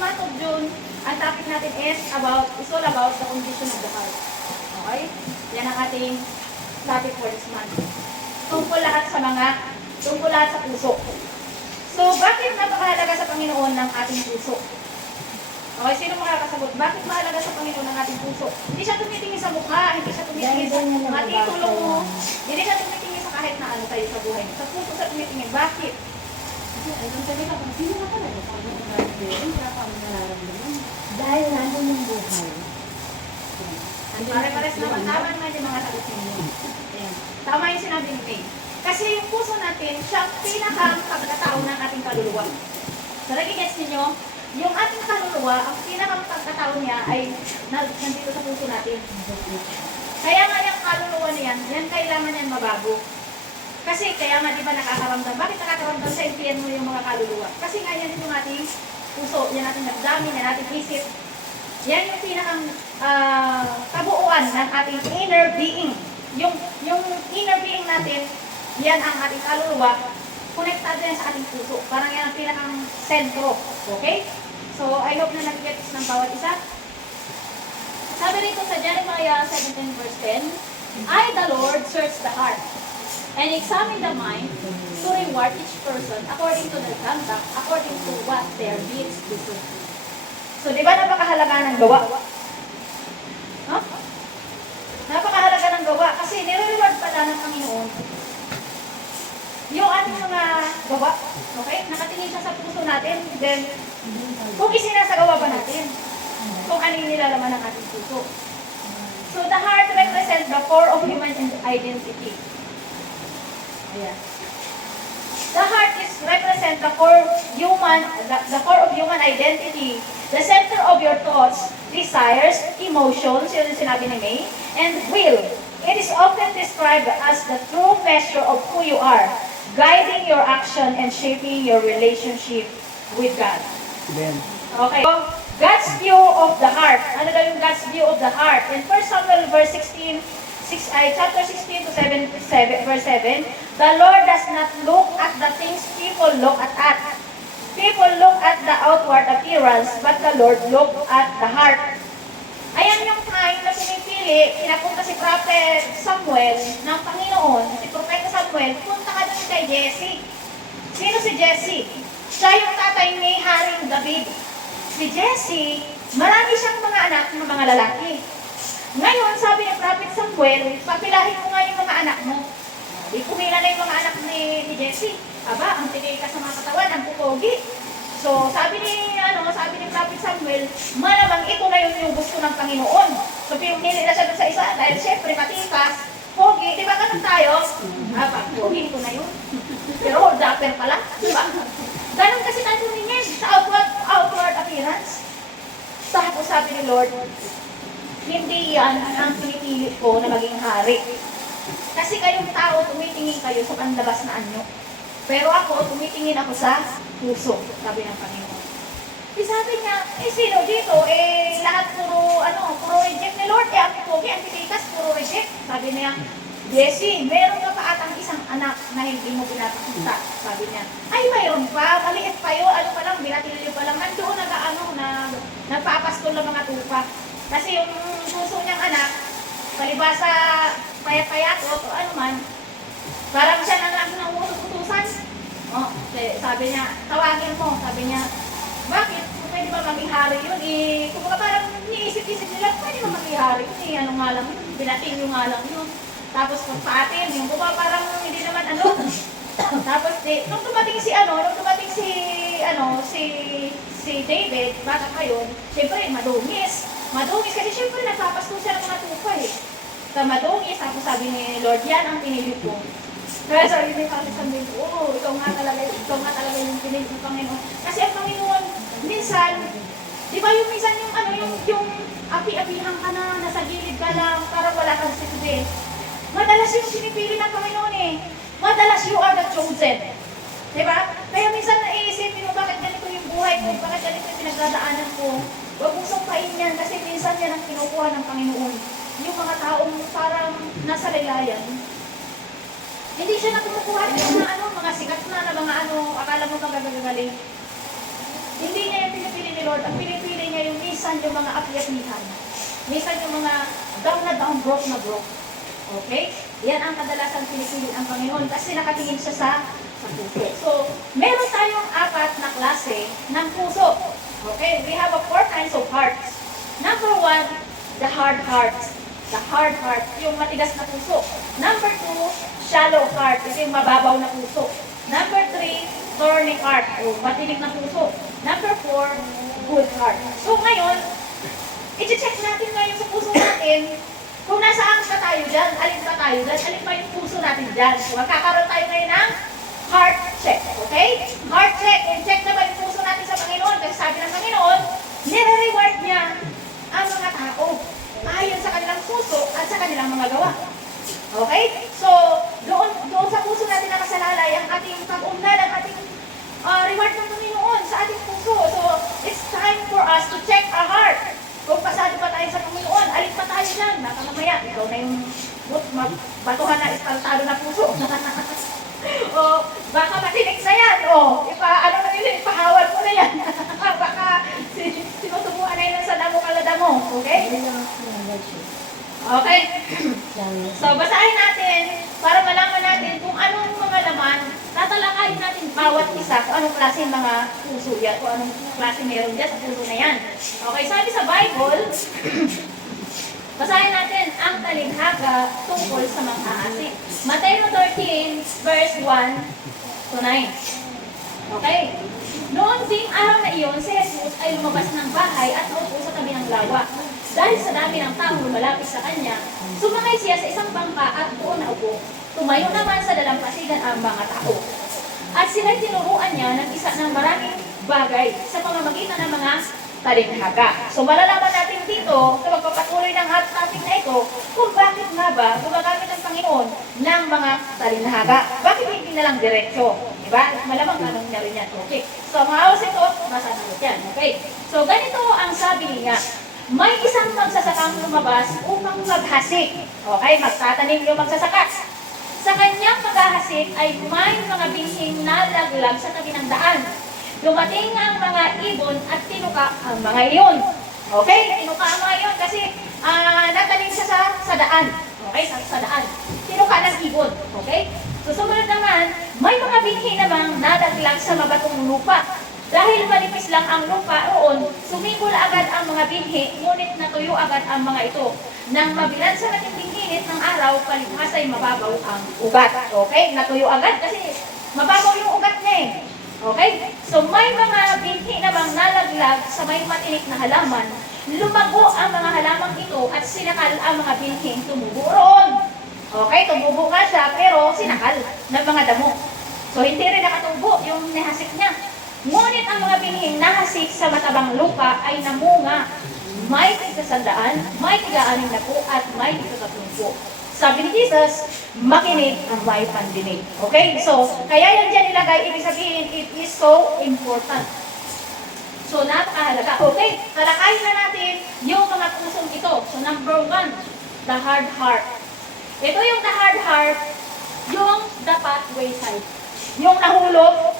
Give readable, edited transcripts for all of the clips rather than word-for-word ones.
month of June, ang topic natin is all about the condition of the heart. Okay? Yan ang ating topic for this month. Tungkol lahat sa puso. So, bakit napakahalaga sa Panginoon ng ating puso? Okay, sino makakasagot? Bakit mahalaga sa Panginoon ang ating puso? Hindi siya tumitingin sa mukha, hindi siya tumitingin sa mga titulo mo, hindi siya tumitingin sa kahit na ano tayo sa buhay mo. Sa puso siya tumitingin. Bakit? Kasi alam sa nila kung sino ka talaga pag nag-graduate, wala kang nararamdaman. Dahil nandun yung buhay. Pare-pares naman. Tama naman yung mga sagot ninyo. Ayan. Tama yung sinabi ni May. Kasi yung puso natin, siya ang pinakang pagkatao ng ating kaluluwa. So, nagigets ninyo? Yung ating kaluluwa, ang pinakang pagkatao niya ay nandito sa puso natin. Kaya nga yung kaluluwa niyan, yan kailangan yan mabago. Kasi kaya nga di ba nakakaramdam? Bakit nakakaramdam sa impian mo yung mga kaluluwa? Kasi nga yan yung ating puso, yan ating nagdamin, yan ating isip. Yan yung pinakang kabuuan ng ating inner being. Yung inner being natin, yan ang ating kaluluwa, connected yan sa ating puso. Parang yan ang pinakang sentro. Okay? So, I hope na nag-gets ng bawat isa. Sabi rito sa Jeremiah 17 verse 10, I, the Lord, search the heart and examine the mind to reward each person according to their conduct, according to what their deeds deserve. So, di ba napakahalaga ng gawa? Huh? Napakahalaga ng gawa kasi nire-reward pala ng Panginoon yung ating mga gawa. Okay? Nakatingin siya sa puso natin, then kung isinasagawa ba natin kung ano yung nilalaman ng ating puso. So, the heart represents the core of human identity. Ayan. The heart is represent the core of human identity, the center of your thoughts, desires, emotions, yun yung sinabi ni May, and will. It is often described as the true measure of who you are, guiding your action and shaping your relationship with God. Amen. Okay. So, God's view of the heart. Ano daw yung God's view of the heart? In 1 Samuel verse 16, chapter 16 to 7, verse 7, the Lord does not look at the things people look at. People look at the outward appearance, but the Lord look at the heart. Ayan yung time na pinipili, pinapunta si Prophet Samuel ng Panginoon, si Propeta Samuel, punta ka doon kay Jesse. Sino si Jesse? Siya yung tatay ni Haring David. Si Jesse, marami siyang mga anak ng mga lalaki. Ngayon, sabi ni Prophet Samuel, papilahin mo nga yung mga anak mo. Di pumila na yung mga anak ni Jesse. Aba, ang tingin ka sa mga katawan, ang pupogi. So, sabi ni Prophet Samuel, malamang ito na yung gusto ng Panginoon. So, pinili na siya doon sa isa, dahil syempre, matikas, pogi, di ba ganun tayo? Pogi, ito na yun. Pero hold upper pala, di ba? Ganun kasi tayo niya sa outward appearance. Tapos sabi ni Lord, hindi yan ang pinipili ko na maging hari. Kasi kayong tao, tumitingin kayo sa panlabas na anyo. Pero ako, tumitingin ako sa puso, sabi ng Panginoon. Sabi niya, sino dito? Lahat puro reject ni Lord. Ang pogi, ang titikas, puro reject. Sabi niya, Jesse, meron ka pa atang isang anak na hindi mo pinapakita. Sabi niya, ay mayroon pa, maliit pa yun, binatilyo pa lang, nandoon nagpapastol ng mga tupa. Kasi yung puso niyang anak, palibasa payat-payat o ano man, parang siya na lang ng utusan. Sabi niya, tawagin mo, sabi niya, bakit? Pwede ba maging hari yun? Kung parang niisip-isip nila, pwede ba maging hari yun? Ano nga lang yun, binatilyo nga lang yun. Tapos sa atin, yung buka parang hindi naman Tapos nung dumating si David, bata pa yun, siyempre madungis. Madungis kasi siyempre nagpapasto siya ng mga tupa Sa madungis, tapos sabi ni Lord, yan ang pinili ko. Kaya sabi ni Prophet Samuel, ikaw nga talaga yung pinili ng Panginoon. Kasi ang Panginoon, minsan, di ba yung minsan yung api-apihan ka na, nasa gilid ka lang, parang wala kang silbi. Madalas yung pinipili ng Panginoon Madalas you are the chosen. Diba? Kaya minsan naiisipin mo, bakit ganito yung buhay ko, bakit ganito yung pinagdadaanan ko. Huwag mong sumpain yan, kasi minsan yan ang kinukuha ng Panginoon. Yung mga taong parang nasa laylayan. Hindi siya nakumukuha ng mga sikat na mga akala mo magagagaling. Hindi niya yung pinipili ni Lord, ang pinipili niya yung minsan yung mga akyat-nihan. Minsan yung mga down na down, broke na broke. Okay? Yan ang kadalasan pinipili ang Panginoon kasi nakatingin siya sa puso. So, meron tayong 4 na klase ng puso. Okay? We have 4 kinds of hearts. Number 1, the hard heart. The hard heart, yung matigas na puso. Number 2, shallow heart. Ito yung mababaw na puso. Number 3, thorny heart. O matinig na puso. Number 4, good heart. So ngayon, i-check natin ngayon sa puso natin kung nasaan pa tayo dyan, alin pa tayo dyan, alin pa yung puso natin dyan. So magkakaroon tayo ngayon ng heart check. Okay? Heart check. I-check na ba yung puso natin sa Panginoon? Kasi sabi ng Panginoon, nire-reward niya ang mga tao ayon sa kanilang puso at sa kanilang mga gawa. Okay? So, doon sa puso natin nakasalalay ang ating pag-unlad, ang ating reward ng Panginoon sa ating puso. So, it's time for us to check our heart. Kung pasado pa tayo sa Panginoon, alin pa tayo dyan? Baka mamaya, ikaw na yung batuhan na espaltado na puso. O, baka matinik na yan. O, ipahawal mo na yan. Baka sinusubuan na yun sa damo kalada mo. Okay? Okay. So, basahin natin para malaman natin kung anong mga laman, tatalakayin natin bawat isa kung anong klase mga puso yan, kung anong klase meron dyan sa puso na yan. Okay, sabi sa Bible, basahin natin ang talinghaga tungkol sa mga aasik. Mateo 13, verse 1 to 9. Okay? Noon ding araw na iyon, si Jesus ay lumabas ng bahay at naupo sa tabi ng lawa. Dahil sa dami ng taong lumalapit sa kanya, sumakay siya sa isang bangka at doon naupo. Tumayo naman sa dalampasigan ang mga tao. At sila'y tinuruan niya ng isa ng maraming bagay sa pamamagitan ng mga talinghaga. So malalaman natin dito sa pagpapatuloy ng hot topic na ito kung bakit nga ba gumagamit ang Panginoon ng mga talinghaga. Bakit hindi na lang diretsyo? Diba? Malamang tanong niya rin yan. Okay. So mga awas ito, masasagot yan. Okay. So ganito ang sabi niya. May isang magsasakang lumabas upang maghasik. Okay, magtatanim yung magsasaka. Sa kanyang maghahasik ay may mga binhing nalaglag sa tabi ng daan. Dumating ang mga ibon at tinuka ang mga iyon. Okay, tinuka ang mga iyon kasi natanim siya sa daan. Okay, sa daan. Tinuka ng ibon. Okay? So sumunod naman, may mga binhi namang nalaglag sa mabatong lupa. Dahil manipis lang ang lupa roon, sumibol agad ang mga binhi, ngunit natuyo agad ang mga ito. Nang mabilad sa matinding init ng araw, palibhas ay mababaw ang ugat. Okay? Natuyo agad kasi mababaw yung ugat niya eh. Okay? So may mga binhi namang nalaglag sa may matinik na halaman. Lumago ang mga halamang ito at sinakal ang mga binhing tumubo roon. Okay? Tumubo nga siya pero sinakal ng mga damo. So hindi rin nakatubo yung nahasik niya. Ngunit ang mga binhing nahasik sa matabang lupa ay namunga. May tig-100, may tig-60, at may tig-30. Sabi ni Jesus, makinig ang may pandinig. Okay? So, kaya yan dyan nilagay, ibig sabihin, it is so important. So, napakahalaga. Okay? Talakayin na natin yung mga pusong ito. So, number 1, the hard heart. Ito yung the hard heart, yung the pathway side. Yung nahulog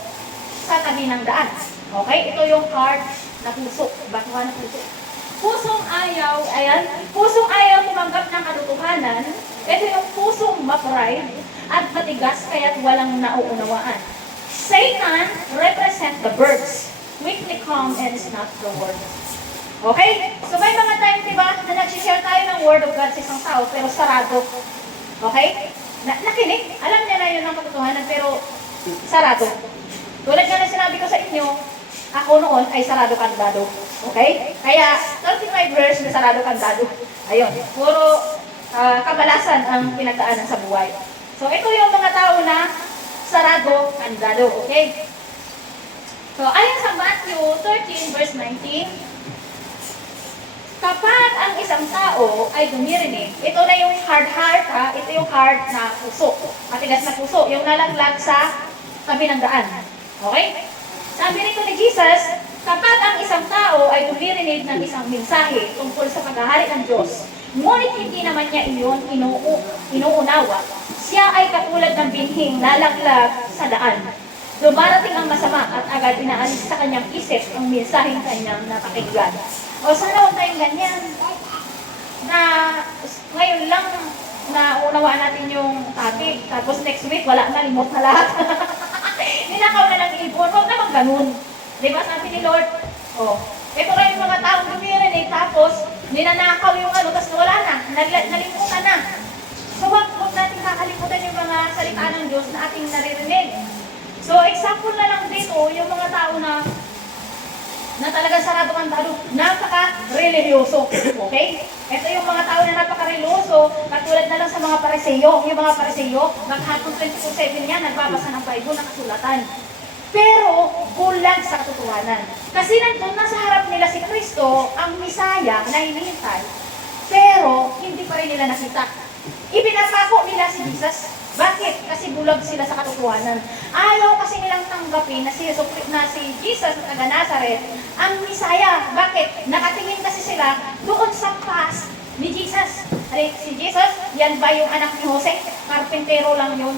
sa tabi ng daan. Okay? Ito yung hard na puso. Batuhan na puso. Pusong ayaw, ayan, pusong ayaw tumanggap ng katotohanan. Ito yung pusong ma-pride at matigas kaya't walang nauunawaan. Satan represent the birds, quickly calm and is not the word. Okay? So may mga time, diba, na nag-share tayo ng word of God sa isang tao, pero sarado. Okay? Nakinig. Alam niya na yun ang katotohanan, pero sarado. Tulad nga na sinabi ko sa inyo, ako noon ay sarado kandado. Okay? Kaya, 35 years na sarado kandado. Ayun, puro kabalasan ang pinagdaanan sa buhay. So, ito yung mga tao na sarado kandado. Okay? So, ayon sa Matthew 13 verse 19, kapag ang isang tao ay dumirinig, ito na yung hard heart, ha? Ito yung hard na puso. Matigas na puso. Yung nalaglag sa tabi ng daan. Okay? Sabi nito ni Jesus, kapag ang isang tao ay dumirinig ng isang mensahe tungkol sa paghahari ng Diyos, ngunit hindi naman niya iyon inuunawa, siya ay katulad ng binhing nalaglag sa daan. Dumarating ang masama at agad inaalis sa kanyang isip ang mensaheng kanyang napakinggan. O sana huwag tayong ganyan na ngayon lang na unawaan natin yung topic. Tapos next week, wala na, limot na lahat. Ninakaw na ng ibon. Huwag naman ganun. Di ba sabi ni Lord? O, ito rin yung mga taong dumirinig, tapos ninanakaw yung ano, tapos wala na, nalimutan na. So huwag natin kakalimutan yung mga salita ng Diyos na ating naririnig. So example na lang dito, yung mga tao na talagang sarado ang talo, napaka-religyoso. Okay? Ito yung mga tao na napaka-religyoso, katulad na lang sa mga Pariseyo. Yung mga Pariseyo, maghapon 22:7 yan, nagbabasa ng Bible, nakasulatan. Pero kulang sa katotohanan. Kasi nandun na sa harap nila si Kristo, ang Misaya na hinihintay, pero hindi pa rin nila nakita. Ipinapako nila si Jesus. Bakit? Kasi bulag sila sa katotohanan. Ayaw kasi nilang tanggapin na si Jesus na taga Nazareth, ang Misaya. Bakit? Nakatingin kasi sila doon sa past ni Jesus. Si Jesus, yan ba yung anak ni Jose? Karpentero lang yun.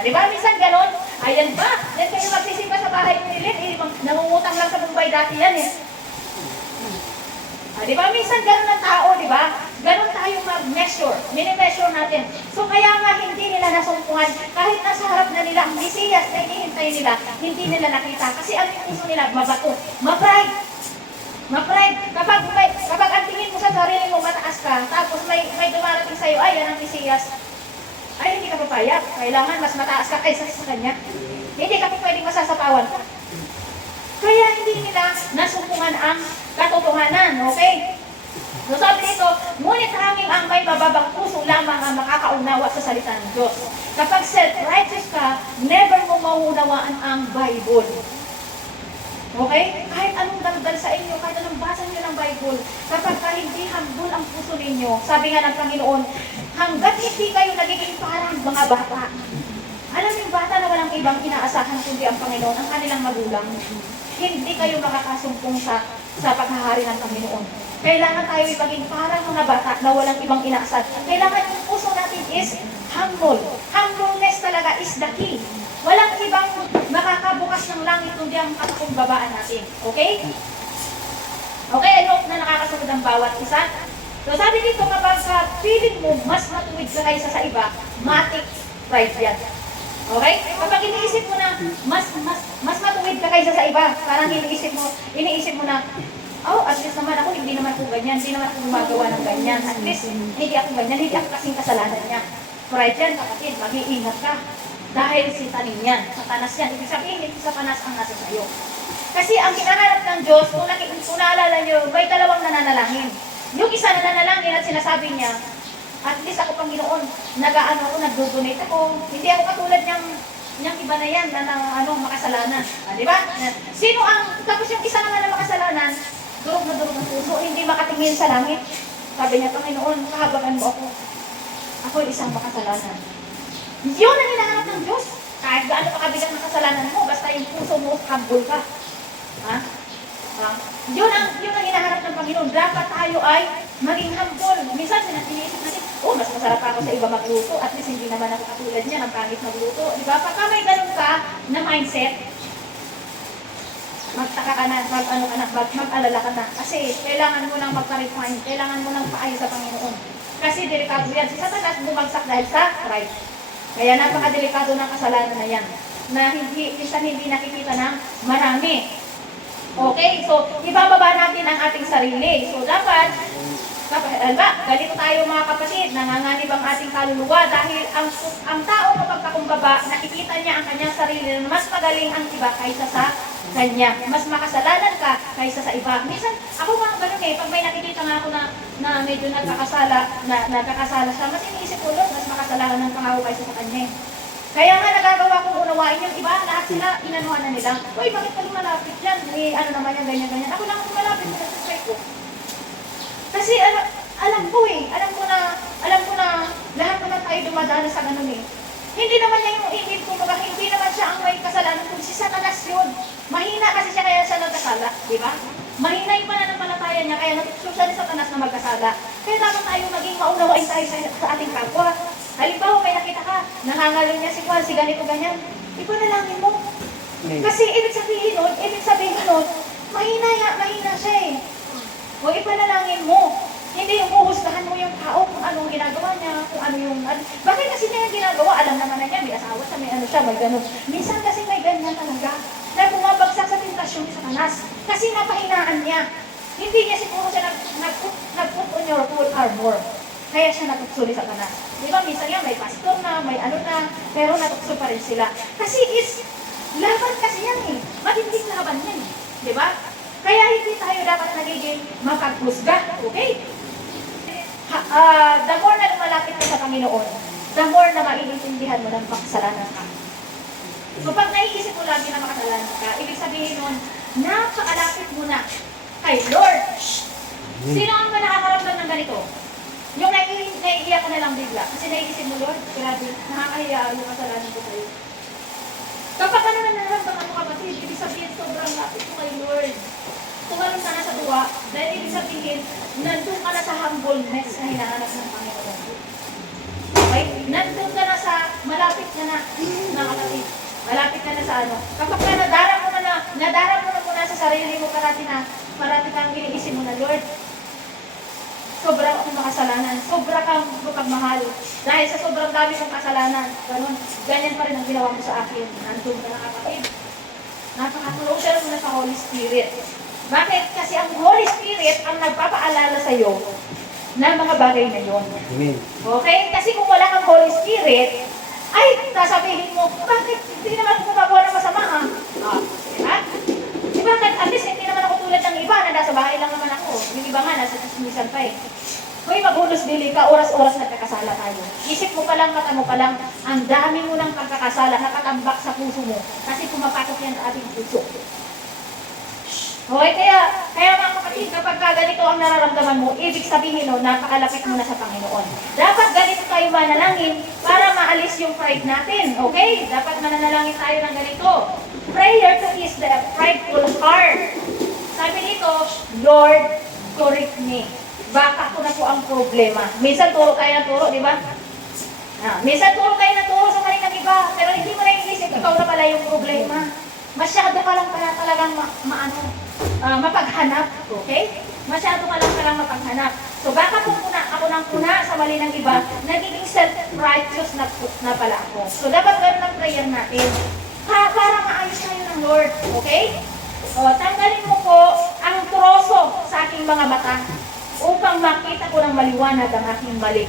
Di ba? Minsan ganon. Ayan ba? Yan kayo magsisimba sa bahay ni Lilith. Nangungutang lang sa Mumbai dati yan eh. Di ba? Minsan ganon ang tao, di ba? Ganon tayo mag-measure. Mini-measure natin. So kaya nga hindi nila nasumpungan. Kahit nasa harap na nila ang Mesiyas na hinihintay nila, hindi nila nakita. Kasi ang puso nila, mabato. Ma-pride. Ma-pride. Kapag ang tingin mo sa sarili mo, mataas ka, tapos may dumarating sa'yo, ay, yan ang Mesiyas. Ay, hindi ka papayag. Kailangan mas mataas ka kaysa sa kanya. Hindi ka pa pwedeng masasapawan ka. Kaya hindi nila nasumpungan ang katotohanan. Okay? So sabi nito, ngunit hanging ang may mababang puso lamang ang makakaunawa sa salita ng Diyos. Kapag self-righteous ka, never mo mauunawaan ang Bible. Okay? Kahit anong daldal sa inyo, kahit anong basa nyo ng Bible, kapag hindi hambul ang puso ninyo, sabi nga ng Panginoon, hanggat hindi kayo nagiging parang mga bata. Alam yung bata na walang ibang inaasahan kundi ang Panginoon, ang kanilang magulang. Hindi kayo makakasumpong sa paghahari ng Panginoon. Kailangan tayo maging parang mga bata na walang ibang inaasahan. Kailangan yung puso natin is humble. Humbleness talaga is the key. Walang ibang makakabukas ng langit kundi ang katakumbabaan natin. Okay? Okay, I hope na nakakasunod ang bawat isa. So sabi dito, kapag sa feeling mo, mas matuwid ka kaysa sa iba, matik pride yan. Okay? Kapag iniisip mo na, mas matuwid ka kaysa sa iba, parang iniisip mo na, oh, at least naman ako, hindi naman ako ganyan, hindi naman ako gumagawa ng ganyan, at least, hindi ako ganyan, hindi ako kasing kasalanan niya. Pride yan, kapatid, mag-iingat ka. Dahil si tanim yan, satanas yan, ibig sabihin, hindi satanas ang nasa sayo. Kasi ang kinahanap ng Diyos, kung naalala nyo, may dalawang nananalangin. Yung isa na nanalangin at sinasabi niya, at least ako Panginoon, nag-donate ako. Hindi ako katulad niyang iba na yan na makasalanan. Di ba? Tapos yung isa naman na makasalanan, durog na durog ang puso, hindi makatingin sa langit. Sabi niya, Panginoon, kahabagan mo ako. Ako isang makasalanan. Yun ang hinahanap ng Diyos. Kahit gaano pa kabigat ng kasalanan mo, basta yung puso mo, humble ka. Ha? Yun ang hinahanap ng Panginoon. Dapat tayo ay maging humble. Minsan, iniisip natin, mas masarap ako sa iba magluto. At least hindi naman ako katulad niya, ng pangit magluto. Di ba? Pagka may ganun ka na mindset, magtaka ka na, mag-alala ka na. Kasi kailangan mo nang mag-refine, kailangan mo nang paayos sa Panginoon. Kasi delikado yan. Si Satanas bumagsak dahil sa pride. Kaya napaka-delikado ng kasalanan na yan. Na minsan hindi nakikita ng marami. Okay, so ibababa natin ang ating sarili. So dapat, ganito tayo mga kapatid, nanganganib ang ating kaluluwa dahil ang tao kapag pakumbaba, nakikita niya ang kanyang sarili na mas magaling ang iba kaysa sa kanya. Mas makasalanan ka kaysa sa iba. Minsan, ako mga ganun pag may nakikita nga ako na medyo nagkakasala siya, mas iniisip ko, mas makasalanan ng pangako kaysa sa kanya. Kaya nga nagagawa kong unawain yung iba, lahat sila inanuhan na nila. Uy, bakit ka lumalapit yan? Ano naman yan, ganyan. Ako lang ang lumalapit sa subscribe ko. Kasi alam ko na lahat naman tayo dumadaan sa ganun eh. Hindi naman niya yung hindi naman siya ang may kasalanan, kung si Satanas yun. Mahina kasi siya kaya siya nagkasala, di ba? Mahina yung pananampalataya niya, kaya natutusok siya ni Satanas na magkasala. Kaya dapat tayo maging maunawain tayo sa ating kapwa. Halimbawa, may nakita ka, nangangalo niya si Juan, si ganito, ganyan. Ipanalangin mo. Kasi ibig sabihin nun, mahina siya eh. O ipanalangin mo. Hindi yung huhusgahan mo yung tao kung anong ginagawa niya, kung ano yung... Bakit kasi niya yung ginagawa? Alam naman na niya, may asawa siya, may ano siya, may ganun. Minsan kasi may ganyan talaga na bumabagsak sa tentasyon sa kanas. Kasi napahinaan niya. Hindi niya siguro siya nag-put on your full armor. Kaya siya natuksuli sa kanas. Di ba, minsan yan, may pastor na, may ano na, pero natukso pa rin sila. Kasi laban kasi yan eh. Matinding laban yan eh. Di ba? Kaya hindi tayo dapat nagiging makaghusga. Okay? The more na lumalapit ka sa Panginoon, the more na maiintindihan mo ng makasalanan ka. Kapag naiisip mo lagi na makasalanan ka, ibig sabihin nun, napakalapit mo na kay Lord. Sino ang nakakaramdam ng ganito? Yung naiiyak ka na lang bigla. Kasi naiisip mo, Lord, grabe, nakakahiya yung kasalanan ko sa'yo. Kapag ano na nararamdaman mo kapatid, ibig sabihin sobrang lapit mo kay Lord. Tumalong ka na sa tuwa, dahil ibig sabihin, nandun ka na sa humbleness na hinahanap ng Panginoon. Okay? Nandun ka na sa malapit ka na kapatid. Malapit ka na sa ano. Kapag nadarang mo na muna sa sarili mo parati kang iniisip mo na, Lord, sobra akong makasalanan, sobra kang mapagmahal. Dahil sa sobrang dami kong kasalanan, ganyan pa rin ang ginawa mo sa akin. Nandun ka na kapatid. Napaka-closer mo na sa Holy Spirit. Bakit? Kasi ang Holy Spirit ang nagpapaalala sa iyo ng mga bagay na yon. Amen. Okay? Kasi kung wala kang Holy Spirit, ay, sasabihin mo, bakit? Hindi naman ako gumagawa ng masama, ha? Diba? Bakit? At least hindi naman ako tulad ng iba na nasa bahay lang naman ako. Yung iba nga, nasa chismisan pa eh. Hoy, maghulos dili ka, oras-oras nagkakasala tayo. Isip mo pa lang, mata mo pa lang, ang dami mo ng pagkakasala, nakatambak sa puso mo. Kasi pumapasok yan sa ating puso. Okay, kaya mga kapatid, kapag ganito ang nararamdaman mo, ibig sabihin no, napakalapit mo na sa Panginoon. Dapat ganito tayo manalangin para maalis yung pride natin. Okay? Dapat mananalangin tayo ng ganito. Prayer to ease the prideful heart. Sabi dito, Lord, correct me. Baka ko na po ang problema. Minsan turo tayo ng turo, di ba? Minsan turo tayo ng turo sa maling ng iba, pero hindi mo na iisip, ikaw na pala yung problema. Masyado ka lang pala talagang mapaghanap, okay? Masyado ka lang mapaghanap. So baka kung ako nang puna sa mali ng iba, nagiging self-righteous na pala ako. So dapat ganun ang prayer natin. Para maayos tayo ng Lord, okay? Tanggalin mo po ang troso sa aking mga mata upang makita ko ng maliwanag ang aking mali.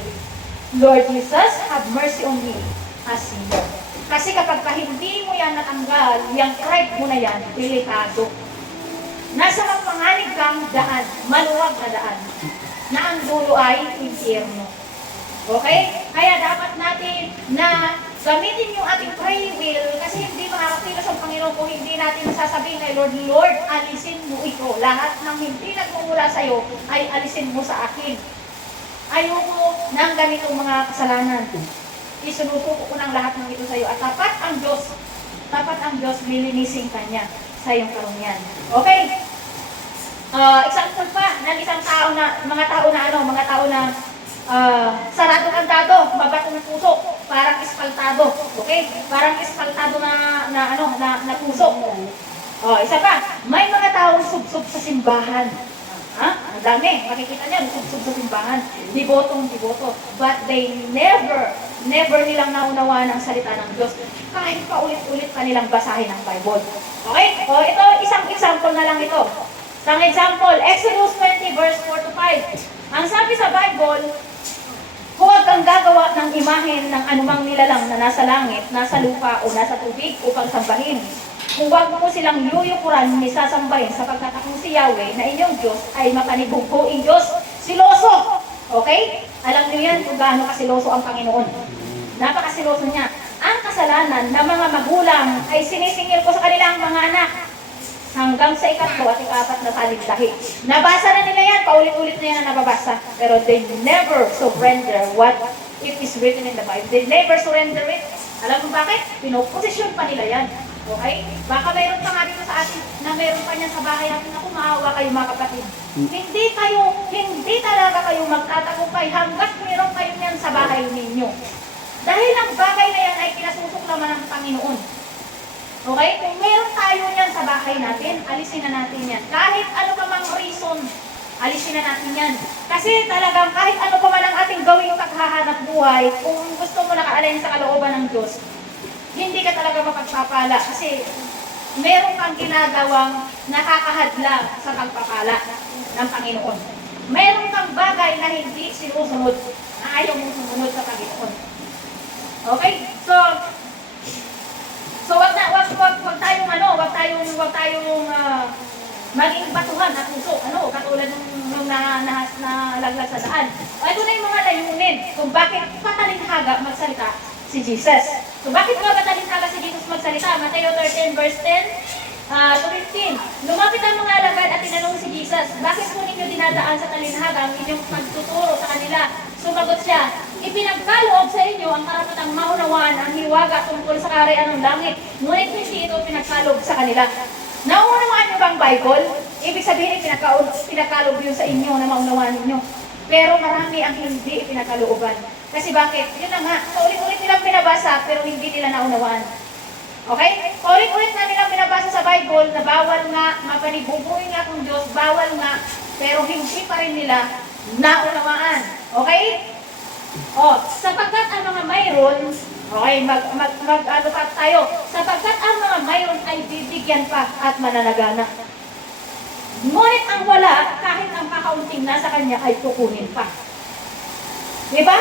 Lord Jesus, have mercy on me as sinner. Kasi kapag hindi mo yan natanggal, yung pride mo na yan, delikado. Nasa magpanganig kang daan, maluwag na daan, na ang dulo ay impyerno. Okay? Kaya dapat natin na gamitin yung ating free will kasi hindi makakakilos ang Panginoon kung hindi natin sasabihin kay Lord, Lord, alisin mo ito. Lahat ng hindi nagmumula sa'yo ay alisin mo sa akin. Ayoko ng ganitong mga kasalanan. Isinusuko ko ng lahat ng ito sa iyo. At tapat ang Diyos, lilinisin ka niya sa iyong karunyan. Okay? Example pa ng isang tao na, mga tao na sarado-kandado, mabato ng puso, parang espaltado. Okay? Parang espaltado na puso. Isa pa, may mga taong subsub sa simbahan. Ang dami. Makikita niya, subsub sa simbahan. Dibotong-diboto. But they never nilang naunawaan ang salita ng Diyos. Kahit pa ulit-ulit pa nilang basahin ang Bible. Okay? Ito, isang example na lang ito. Isang example, Exodus 20 verse 4 to 5. Ang sabi sa Bible, huwag kang gagawa ng imahen ng anumang nilalang na nasa langit, nasa lupa, o nasa tubig upang sambahin. Huwag mo silang yuyukuran ni sasambahin sapagkat akong si Yahweh na inyong Diyos ay mapanibugbuing Diyos, siloso. Okay? Alam niyo yan kung gaano kasiloso ang Panginoon. Napakasiloso niya. Ang kasalanan ng mga magulang ay sinisingil ko sa kanilang mga anak hanggang sa 3 at 4 na salintahi. Nabasa na nila yan, paulit-ulit na yan na nababasa. Pero they never surrender what it is written in the Bible. They never surrender it. Alam mo bakit? Pinoposisyon pa nila yan. Okay? Baka mayroon pa nga dito sa atin na mayroon pa niyan sa bahay natin. Ako, maawa kayo mga kapatid. Hindi talaga kayo magtatagumpay hanggat mayroon kayo niyan sa bahay ninyo. Dahil ang bagay na yan ay kinasusuklaman ng Panginoon. Okay? Kung meron tayo niyan sa bahay natin, alisin na natin yan. Kahit ano pa mang reason, alisin na natin yan. Kasi talagang kahit ano pa man ang ating gawing paghahanap buhay, kung gusto mo nakaalin sa kalooban ng Diyos, hindi ka talaga mapagpapala kasi meron kang ginagawang nakakahadlang sa pagpapala ng Panginoon. Meron kang bagay na hindi sinusunod, na ayaw mong sumunod sa Panginoon. Okay? So wag tayong maging batuhan at puso, katulad nung nalaglag sa daan. Ito na yung mga layunin kung bakit patalinhaga magsalita si Jesus. So bakit nga patalinhaga si Jesus magsalita? Mateo 13 verse 10 to 15. Lumapit ang mga alagad at tinanong si Jesus, bakit po ninyo dinadaan sa talinhaga ang inyong pagtuturo sa kanila? Sumagot siya, ipinagkaloob sa inyo ang karapatang maunawaan ang hiwaga tungkol sa kaharian ng langit, ngunit hindi ito pinagkaloob sa kanila. Naunawaan niyo bang Bible? Ibig sabihin, pinagkaloob yun sa inyo na maunawaan ninyo. Pero marami ang hindi ipinagkalooban. Kasi bakit? Yun na nga, paulit-ulit nilang pinabasa pero hindi nila naunawaan. Okay? Paulit-ulit na nilang binabasa sa Bible na bawal nga, mapanibubuhin nga kung Diyos, bawal nga, pero hindi pa rin nila naunawaan. Okay? Sapagkat ang mga mayroon, okay, tayo. Sapagkat ang mga mayroon ay bibigyan pa at mananagana. Ngunit ang wala, kahit ang kakaunting nasa kanya ay kukunin pa. Diba?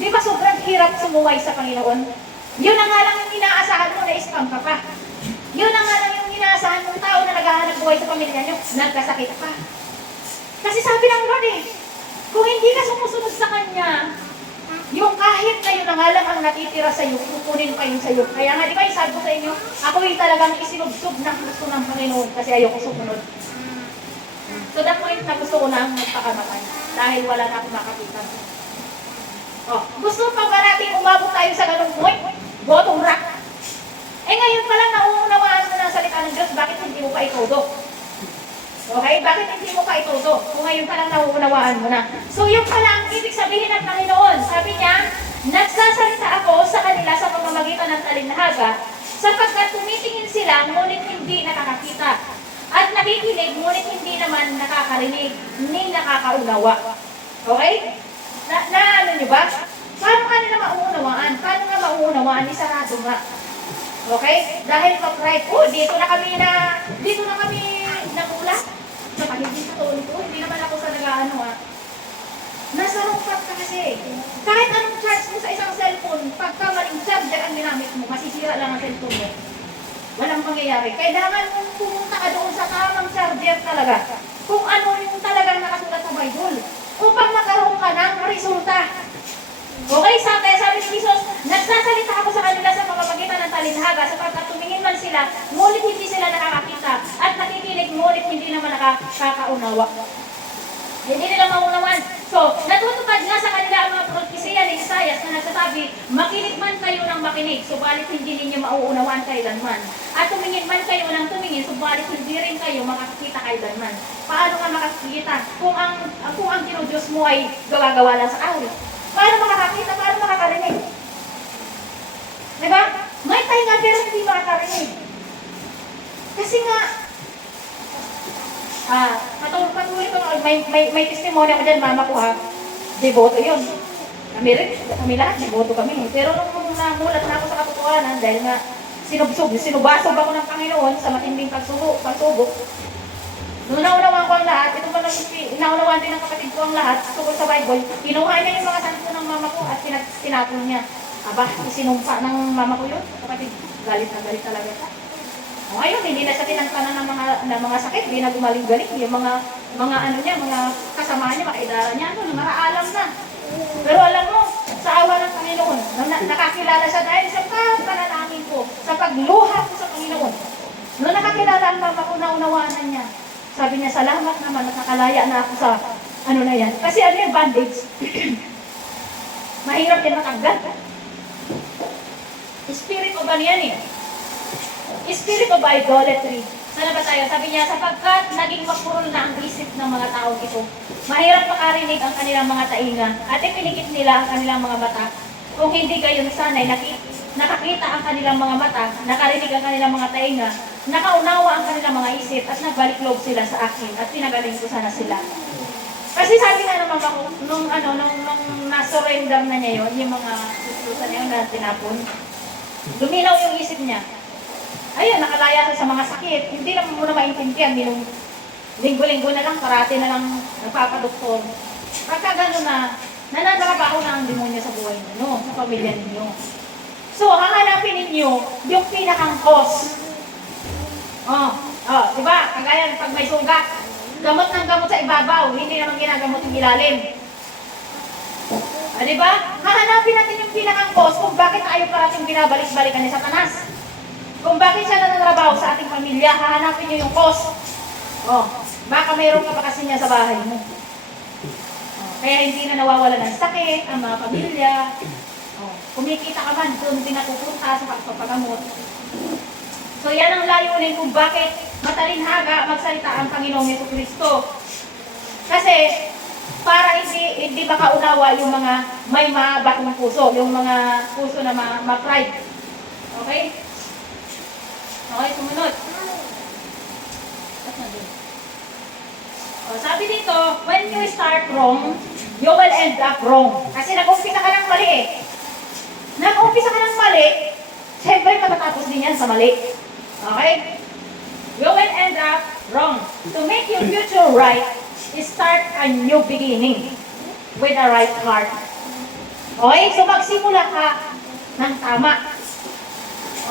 Diba sobrang hirap sumuway sa Panginoon? Yun na nga lang yung inaasahan mo na scam ka pa. Yun na nga lang yung inaasahan mong tao na naghahanap buhay sa pamilya nyo, nagkasakit pa. Kasi sabi ng Lord kung hindi ka sumusunod sa Kanya, yung kahit na yun na nga lang ang natitira sa iyo, kukunin pa yun sa iyo. Kaya nga, di ba, isabi ko sa inyo, ako yung talagang isinubsub ng gusto ng Panginoon kasi ayoko sumunod. So that point na gusto ko na magpakamatay dahil wala na akong makakita. Gusto pa ba natin umabot tayo sa ganung point? Bottom rock. Ngayon pa lang nauunawaan mo ng salita ng Diyos, bakit hindi mo pa itudo? Okay? Bakit hindi mo pa itudo? Kung ngayon pa lang nauunawaan mo na. So yung pala ang ibig sabihin ng Panginoon. Sabi niya, nagsasalita ako sa kanila sa pamamagitan ng talinhaga, sapagkat tumitingin sila, ngunit hindi nakakakita. At nakikinig, ngunit hindi naman nakakarinig, hindi nakakaunawa. Okay? Ano nyo ba? Paano ka nila mauunawaan? Paano nga mauunawaan? Isarado nga. Okay? Dahil pa-pride, dito na kami nakula. Sa pagiging katoliko, hindi naman ako sa nasa rooftop ka kasi. Kahit anong charge mo sa isang cellphone, pagka maling charger ang ginamit mo, masisira lang ang cellphone mo. Walang pangyayari. Kailangan mong pumunta ka doon sa tamang charger talaga. Kung ano yung talagang nakasulat sa Bible. Upang magkaroon ka ng resulta. Okay, sabi ni Jesus, nagsasalita ako sa kanila sa pamamagitan ng talinhaga sapagkat tumingin man sila, ngunit hindi sila nakakakita at nakikinig, ngunit hindi naman nakakaunawa. Hindi nila maunawan. So, natutupad nga sa kanila ang mga propesiya ni Isaias na nagsasabi, makinig man kayo ng makinig, subalit hindi ninyo mauunawaan kailanman. At tumingin man kayo ng tumingin, subalit hindi rin kayo makakita kailanman. Paano ka makakita kung ang Diyos mo ay gawa-gawa lang sa awit? Paano makakakita? Paano makakarinig? Diba? May tainga pero hindi makakarinig. Kasi nga, patuloy ko, may testimony ako dyan, mama ko deboto yun. Kami lahat, deboto kami. Pero nung namulat na ako sa katotohanan, dahil nga sinubasog ako ng Panginoon sa matinding pagsubok, nung naunawaan ko ang lahat, ito pa naunawaan din ng kapatid ko ang lahat, tungkol sa Bible, kinuha niya yung mga santo ng mama ko at tinapon niya. Isinumpa ng mama ko yun, kapatid, galit na galit talaga siya. Ngayon, hindi na siya tinangkanan ng mga sakit, hindi na gumaling-galing. Yung mga kasama niya, mga idara niya, maraalam na. Pero alam mo, sa awa ng Panginoon, nakakilala siya dahil sa panalangin ko, sa pagluha ko sa Panginoon. Nung nakakilala ang mama ko, naunawanan niya. Sabi niya, salamat naman, nakakalaya na ako sa na yan. Kasi yung bandage, mahirap yan matanggal. Spirit of yan Spirit of idolatry. Sana ba tayo? Sabi niya, sapagkat naging mapurol na ang isip ng mga tao ito, mahirap makarinig ang kanilang mga tainga at ipinigit nila ang kanilang mga mata. Kung hindi gayon sana'y nakakita ang kanilang mga mata, nakarinig ang kanilang mga tainga, nakaunawa ang kanilang mga isip, at nagbalik loob sila sa akin, at pinagaling ko sana sila. Kasi sabi nga naman ako, nung nasurrender na niya yun, yung mga susulusan niya yun na tinapon, luminaw yung isip niya. Ayun, nakalaya siya sa mga sakit. Hindi naman muna maintindihan, linggo-linggo na lang, parati na lang nagpapadoktor. Pagka gano'n na, nananarabaho na ang demonyo sa buhay ninyo, sa pamilya ninyo. So, hahanapin ninyo yung pinakang cause. Diba? Kagaya pag may sugat, gamot ng gamot sa ibabaw, hindi naman ginagamot yung ilalim. Diba? Hahanapin natin yung pinakang cause kung bakit tayo parating binabalik-balikan ni Satanas. Kung bakit siya nananarabaho sa ating pamilya, hahanapin nyo yung cause. Baka mayroon ka pa kasi niya sa bahay mo. Kaya hindi na nawawala ng sakit ang mga pamilya. Kumikita ka man, doon din napupunta sa pagpapagamot. So yan ang layunin kung bakit matalinhaga magsalita ang Panginoong Jesucristo. Kasi para hindi makaunawa yung mga may mabatong puso, yung mga puso na ma-pride. Okay? Okay, sumunod. Sabi dito, when you start wrong, you will end up wrong. Kasi nag-umpisa ka ng mali eh. Nag-umpisa ka ng mali, siyempre matatapos din yan sa mali. Okay? You will end up wrong. To make your future right, start a new beginning with a right heart. Okay? So magsimula ka ng tama.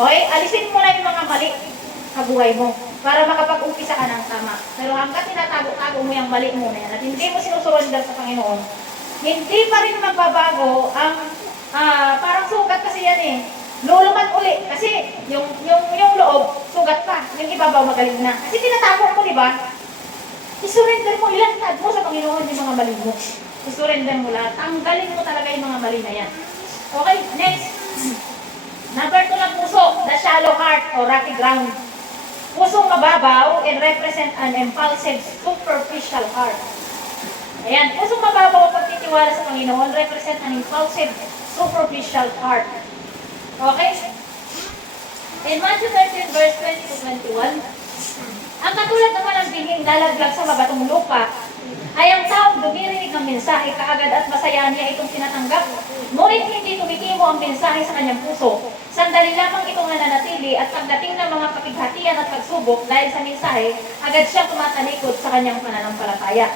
Okay? Alisin mo na yung mga mali sa buhay mo para makapag-umpisa ka ng tama. Pero hanggat tinatago-tago mo yung mali mo na yan at hindi mo sinusurrender sa Panginoon, hindi pa rin magbabago ang parang sugat kasi yan eh. Lulumat uli. Kasi yung loob, sugat pa. Yung ibabaw magaling na. Kasi tinatago mo, di ba? I-surrender mo, ilantad mo sa Panginoon yung mga mali mo. I-surrender mo lahat. Tanggalin mo talaga yung mga mali na yan. Okay, next. Number 2 na puso, the shallow heart or rocky ground. Pusong mababaw and represent an impulsive, superficial heart. Ayan, pusong mababaw at pagtitiwala sa Panginoon represent an impulsive, superficial heart. Okay? In Matthew 13, verse 20 to 21, ang katulad naman ng bihing lalaglag sa mabatong lupa, ay ang taong dumirinig ng mensahe kaagad at masaya niya itong tinatanggap, ngunit hindi tumitimo ang mensahe sa kanyang puso. Sandali lamang itong nananatili at pagdating ng mga pakighatian at pagsubok dahil sa mensahe, agad siyang tumatalikod sa kanyang pananampalataya.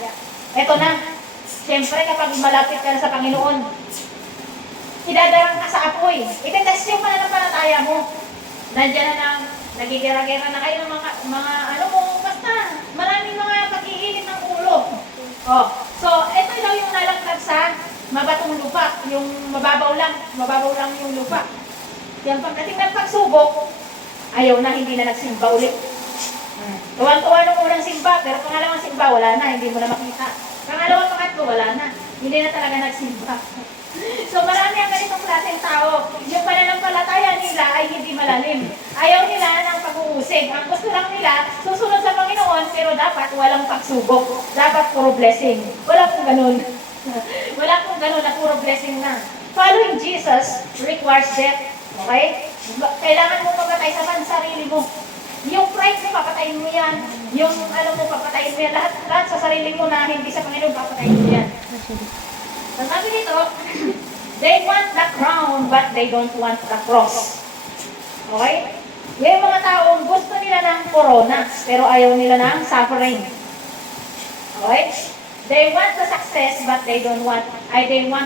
Eto na, siyempre kapag malapit ka na sa Panginoon, idadarang ka sa apoy. Itetest yung pananampalataya mo. Nandiyan na nang nagigera-gera na kayo ng mga basta maraming mga pag-iinit ng ulo. So ito daw yung nalaglag sa mabatong lupa, yung mababaw lang yung lupa. Yung pagdating ng pagsubok, ayaw na, hindi na nagsimba ulit. Tuwang-tuwa nung unang simba, pero pangalawang simba, wala na, hindi mo na makita. Pangalawang pangatlo, wala na. Hindi na talaga nagsimba. So marami ang ganitong klaseng tao. Yung pananampalataya nila ay hindi malalim. Ayaw nila ng pag-uusig. Ang gusto lang nila, susunod sa Panginoon, pero dapat walang pagsubok. Dapat puro blessing. Wala pong ganun. Wala pong ganun na puro blessing na. Following Jesus requires death. Okay? Kailangan mo papatay sa sarili mo. Yung pride mo, papatayin mo yan. Yung mo, papatayin mo yan. Lahat sa sarili mo na hindi sa Panginoon, papatayin mo yan. So sabi dito, they want the crown but they don't want the cross. Okay? Yung mga taong gusto nila ng corona pero ayaw nila ng suffering. Okay? They want the success but they want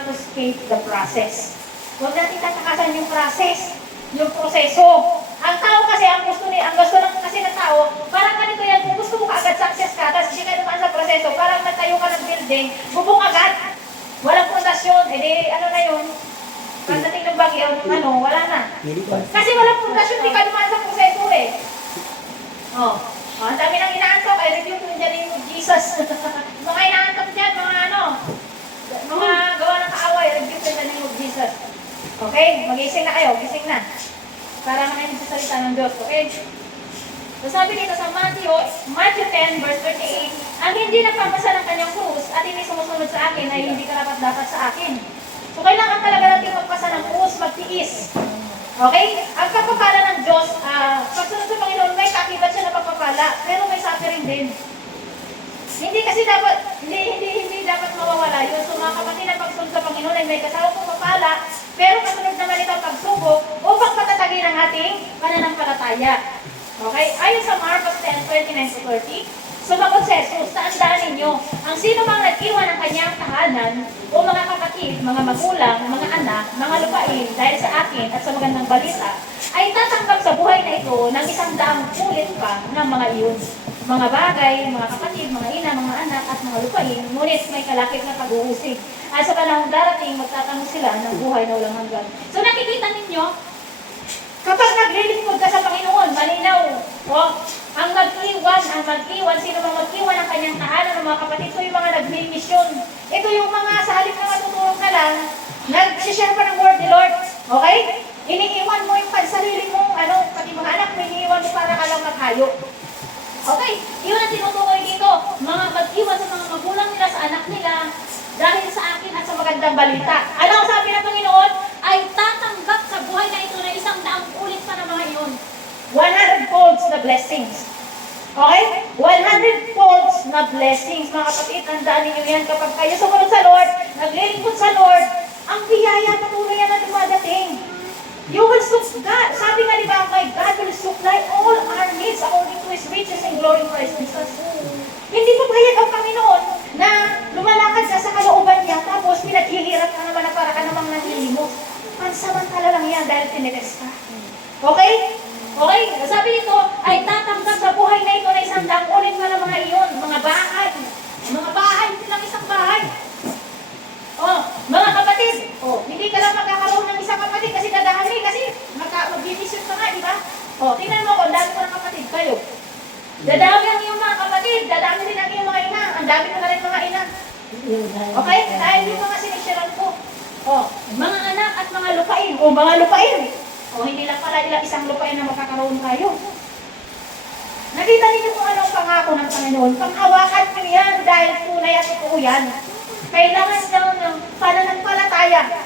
to skip the process. Huwag natin tatakasan yung process, yung proseso. Ang tao kasi, ang gusto kasi ng tao, parang ganito yan, kung gusto mo kaagad success ka, tapos hindi ka naman sa proseso, parang nagtayo ka ng building, bubong agad. Walang pundasyon, na yun? Pagdating ng bagyo, wala na. Kasi walang pundasyon, di ka dumaan sa proseso eh. Ang dami nang inaantok, I review ko dyan yung Jesus. Mga inaantok dyan, mga gawa ng kaaway, review ko dyan yung Jesus. Okay? Mag-ising na kayo, gising na. Para makainin sa salita ng Diyos, okay? So sabi dito sa Matthew 10 verse 38, ang hindi nagpapasa ng kanyang krus at hindi sumusunod sa akin ay hindi karapat-dapat sa akin. So kailangan talaga natin magpasa ng krus, magtiis. Okay? Ang pagpapala ng Diyos, pagsunod sa Panginoon, may kakibat siya na pagpapala, pero may suffering din. Hindi kasi dapat, hindi dapat mawawala yun. So mga kapatid, ang pagsunod sa Panginoon ay may kasama pagpapala, pero kasunod naman ito ang pagsubok upang patatagin ang ating pananampalataya. Okay? Ayon sa Marcos 10:29-30, sumagot si Jesus, tandaan ninyo, ang sino mang nag-iwan ng kanyang tahanan, o mga kapatid, mga magulang, mga anak, mga lupain, dahil sa akin at sa magandang balita, ay tatanggap sa buhay na ito ng 100 ulit pa ng mga iyon. Mga bagay, mga kapatid, mga ina, mga anak, at mga lupain, ngunit may kalakip na pag-uusig. At sa panahong darating, magtatanong sila ng buhay na walang hanggan. So nakikita ninyo, kapag naglilingkod ka sa Panginoon, malinaw, ang mag-iwan, sino bang mag-iwan ng kanyang tahanan ng mga kapatid, ito yung mga nag-misyon. Ito yung mga sa halip na matutulong ka lang, nag-share pa ng word ni Lord. Okay? Iniiwan mo yung sarili mo, pati mga anak mo, iniiwan mo para ka lang maghayo. Okay, yun ang tinutukoy dito. Mga mag-iwan sa mga magulang nila, sa anak nila, dahil sa akin at sa magandang balita. Ano ang sabi ng Panginoon? Ay tatanggap sa buhay na ito na 100 ulit pa ng mga iyon. 100 folds na blessings. Okay? 100 folds na blessings. Mga kapatid, tandaan ninyo yan. Kapag kayo sumunod sa Lord, naglilingkod sa Lord, ang biyaya patuloy yan na dumadating. You will supply, sabi nga diba, my God will supply all our needs according to His riches and glory in Christ Jesus. Hindi pa bayad ang Panginoon na lumalakad ka sa kalooban niya, tapos pinaghihirap ka naman na para ka namang nanlilimos. Pansamantala lang yan dahil tinitest ka. Okay? Okay? Sabi dito, ay tatanggap sa buhay na ito na 100 ulit pa ng mga iyon, mga bahay. Mga bahay, hindi lang isang bahay. Mga kapatid, hindi ka lang magkakaroon ng isang kapatid kasi dadami, kasi mag-division ka nga, di ba? Tingnan mo kung dami ko ng kapatid kayo. Dadami ang iyong mga kapatid, dadami din ang iyong mga ina, ang dami na rin mga ina. Okay? Dahil yung mga sinisyaran ko. Mga anak at mga lupain, mga lupain. Hindi lang pala isang lupain na magkakaroon tayo. Nakita niyo kung anong pangako ng Panginoon. Panghawakan niyo yan dahil tunay at totoo yan. Kailangan daw ng pananampalataya.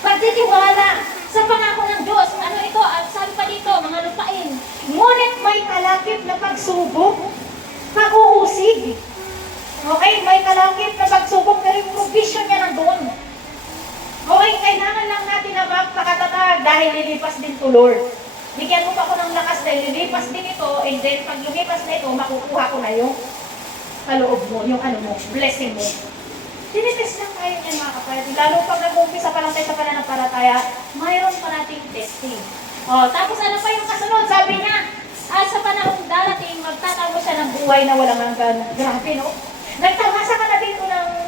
Pagtitiwala sa pangako ng Diyos. Ano ito? Sabi pa dito, mga lupain. Ngunit may kalakip na pagsubok, pag-uusig. Okay? May kalakip na pagsubok, pero yung provision niya nandoon. Okay? Kailangan lang natin na magpakatatag dahil lilipas din to Lord. Bigyan mo pa ako ng lakas dahil lilipas din ito, and then pag lumipas na ito, makukuha ko na yung kaloob mo, yung blessing mo. Tinitest lang tayo niyan mga kapatid. Lalo pag nag-umpisa pa lang tayo sa pananampalataya, mayroon pa nating testing. Tapos ano pa yung kasunod? Sabi niya, sa panahong darating, magtatago siya ng buhay na walang hanggan. Grabe, no? Nagtamasa ka na dito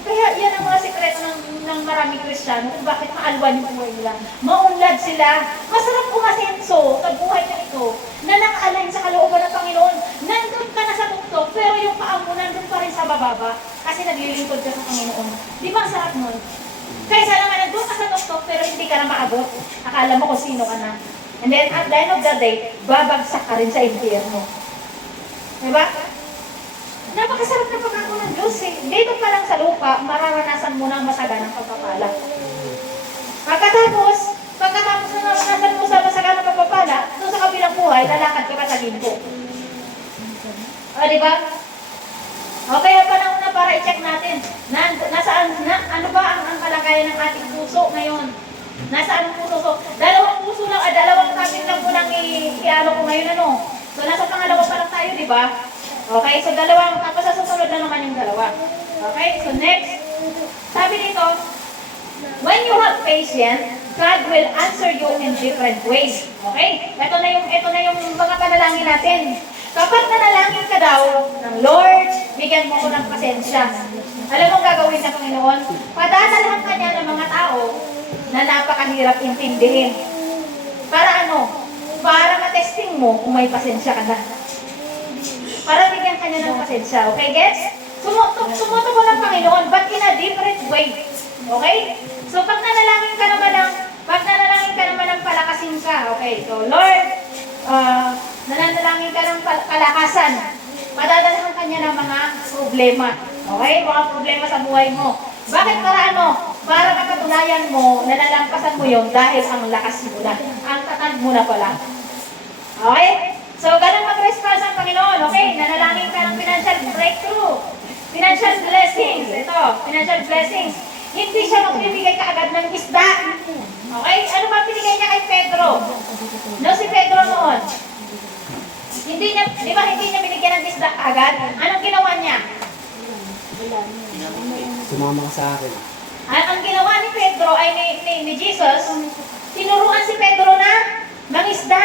kaya yan ang mga sekreto ng maraming Kristiyano kung bakit maalwan yung buhay nila. Maunlad sila. Masarap umasenso sa buhay na ito na naka-align sa kalooban ng Panginoon. Nandun ka na sa tuktok, pero yung paa mo nandun pa rin sa bababa kasi naglilingkod ka sa Panginoon. Di ba ang sarap nun? Kaysa naman nandun ka sa tuktok, pero hindi ka na maabot. Akala mo kung sino ka na. And then at the end of the day, babagsak ka rin sa impyerno. Diba? Napakasarap na pangako ng Diyos eh. Dito pa lang sa lupa, mararanasan mo na ang masaganang pagpapala. Pagkatapos na naranasan mo sa masaganang pagpapala, doon sa kabilang buhay, lalakad ka pa sa ginto. Diba? Okay, panahon na para i-check natin. Ano ba ang kalagayan ng ating puso ngayon? Nasaan ang puso? So, dalawang puso lang, dalawang kapit lang po nang i-ano ko ngayon, So, nasa pangalawa pa lang tayo, di ba? Okay, so dalawang, tapos sa susunod na naman yung dalawa. Okay, so next. Sabi dito, when you have patience, God will answer you in different ways. Okay? Ito na yung mga panalangin natin. Kapag nanalangin ka daw ng Lord, bigyan mo ko ng pasensya. Alam mo gagawin ng Panginoon? Padadalhan ka niya ng mga tao na napakahirap intindihin. Para ano? Para matesting mo kung may pasensya ka na. Para bigyan ka niya ng pasensya. Okay, guys? Sumuto mo ng Panginoon, but in a different way. Okay? So, pag nanalangin ka naman ng palakasin ka. Okay, so Lord, nananalangin ka ng kalakasan. Padadalhan ka niya ng mga problema. Okay? Mga problema sa buhay mo. Bakit para ano? para mapatunayan mo, nalalampasan mo yun dahil ang lakas mo na, ang tatag mo na pala. Okay? So, ganun mag-response ang Panginoon. Okay? Nanalangin ka ng financial breakthrough. Financial blessings. Ito, financial blessings. Hindi siya magbibigay kaagad ng isda. Okay? Ano ba binigay niya kay Pedro? No, si Pedro noon. Hindi niya, di ba hindi niya binigyan ng isda agad? Anong ginawa niya? Sumama ka sa akin. Ang ginawa ni Pedro ay ni Jesus, tinuruan si Pedro na mangisda.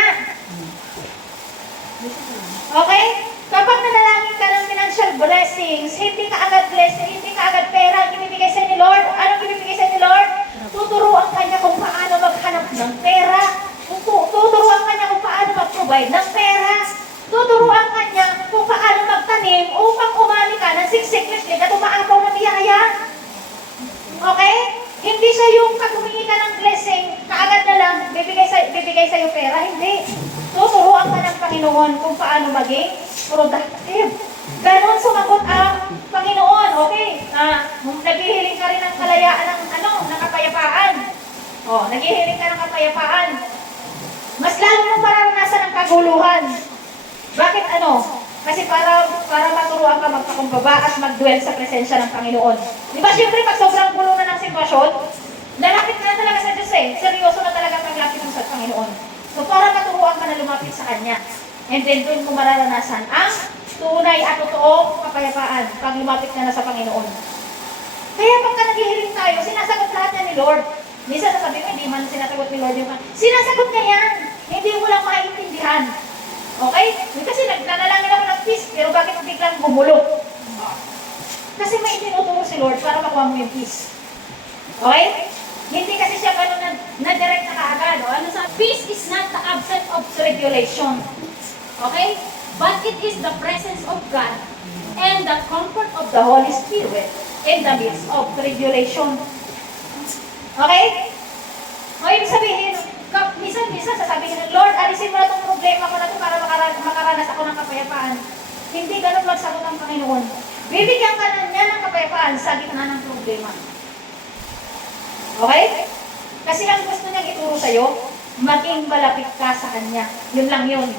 Okay? Kapag nanalangin ka ng financial blessings, hindi ka agad blessing, hindi ka agad pera ang ibibigay sa ni Lord. Anong ibibigay sa ni Lord? Tuturuan ka niya kung paano maghanap ng pera. Tuturuan ka niya kung paano mag-provide ng pera. Tuturuan ka niya kung paano magtanim upang umani ka ng siksik-lislik at umaapaw na biyaya. Okay? Hindi siya yung pag humingi ka ng blessing, kaagad na lang, bibigay sa'yo pera. Hindi. Tuturuan ka ng Panginoon kung paano maging productive. Ganon sumagot ang Panginoon. Okay? Naghihiling ka rin ng kalayaan ng kapayapaan. Naghihiling ka ng kapayapaan. Mas lalo mong mararanasan ang kaguluhan. Bakit Kasi para maturuan ka magpakumbaba at mag-dwell sa presensya ng Panginoon. Di ba, siyempre, pag sobrang gulo na ng sitwasyon, lalapit ka na talaga sa Diyos eh. Seryoso na talaga paglapit mo sa Panginoon. So, para maturuan ka na lumapit sa Kanya. And then, doon mo mararanasan ang tunay at totoong kapayapaan pag lumapit ka na sa Panginoon. Kaya pagka naghihiling tayo, sinasagot lahat niya ni Lord. Minsan nasabi mo, hindi man sinasagot ni Lord yung sinasagot niya yan. Hindi mo lang maintindihan. Okay? Kasi naglalangin ako ng peace, pero bakit biglang gumulo? Kasi may tinuturo si Lord para makuha mo yung peace. Okay? Hindi kasi siya gano'n na-direct na kaagad. Peace is not the absence of tribulation. Okay? But it is the presence of God and the comfort of the Holy Spirit in the midst of tribulation. Okay? O ibig sabihin, minsan sasabihin ng Lord, alisin mo na itong problema ko na ito para makaranas ako ng kapayapaan. Hindi ganun magsagot ang Panginoon. Bibigyan ka na niya ng kapayapaan sa gitna ng problema. Okay? Kasi ang gusto niyang ituro sa'yo, maging malapit ka sa Kanya. Yun lang yun.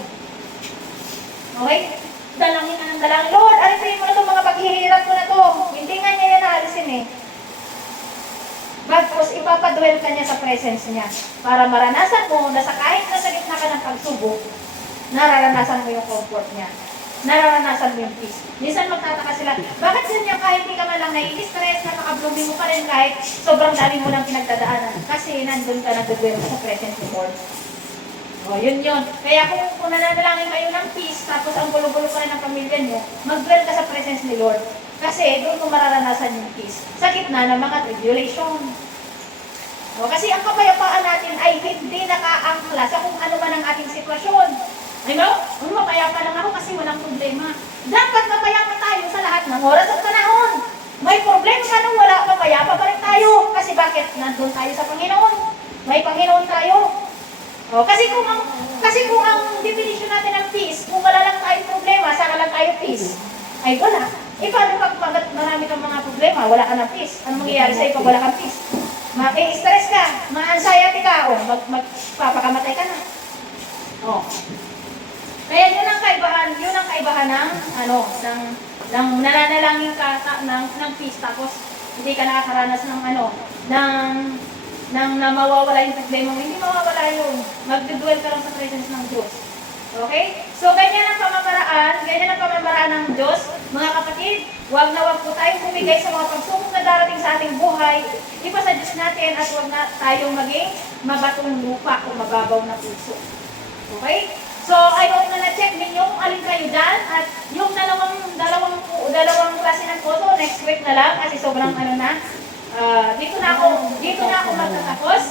Okay? Dalangin ka ng dalangin. Lord, alisin mo na itong mga paghihirap ko na ito. Hindi nga niya yan naalisin eh. Bagkus, ipapadwell ka niya sa presence niya para maranasan mo na sa kahit nasa gitna ka ng pagsubok, nararanasan mo yung comfort niya. Nararanasan mo yung peace. Minsan magtataka sila, bakit siya kahit di ka man lang nai-stress, nakaka-blooming mo pa rin kahit sobrang dami mo lang pinagdadaanan? Kasi nandun ka nag-dwell sa presence ni Lord. Yun. Kaya kung nananalangin kayo ng peace, tapos ang gulo-gulo pa rin ng pamilya niyo, mag-dwell ka sa presence ni Lord. Kasi doon mo mararanasan yung peace sa gitna ng mga tribulation. Kasi ang kapayapaan natin ay hindi nakaangkla sa kung ano man ang ating sitwasyon. Mapayapa lang ako kasi walang problema. Dapat mapayapa tayo sa lahat ng oras at panahon. May problema ka nung wala, mapayapa pa rin tayo. Kasi bakit? Nandun tayo sa Panginoon. May Panginoon tayo. Kasi kung ang definition natin ng peace, kung wala lang tayong problema, saka lang tayo peace, ay wala. Paano pag marami kang mga problema, wala ka ng peace? Ano mangyayari sa'yo pag wala kang peace? Ma-stress ka, ma-anxiety ka, magpapakamatay ka na. Kaya yun ang kaibahan ng nananalangin ka ng peace, tapos hindi ka nakakaranas ng mawawala yung problema mo. Hindi mawawala yun. Mag-dwell ka lang sa presence ng Diyos. Okay? So, ganyan ang pamamaraan ng Diyos. Mga kapatid, huwag po tayong bumigay sa mga pagsubok na darating sa ating buhay. Ipa sa Diyos natin at huwag na tayong maging mabatong lupa o mababaw na puso. Okay? So, I hope na na-check ninyo kung alin kayo dyan. At yung dalawang klase ng photo, next week na lang kasi sobrang dito na ako magtatapos.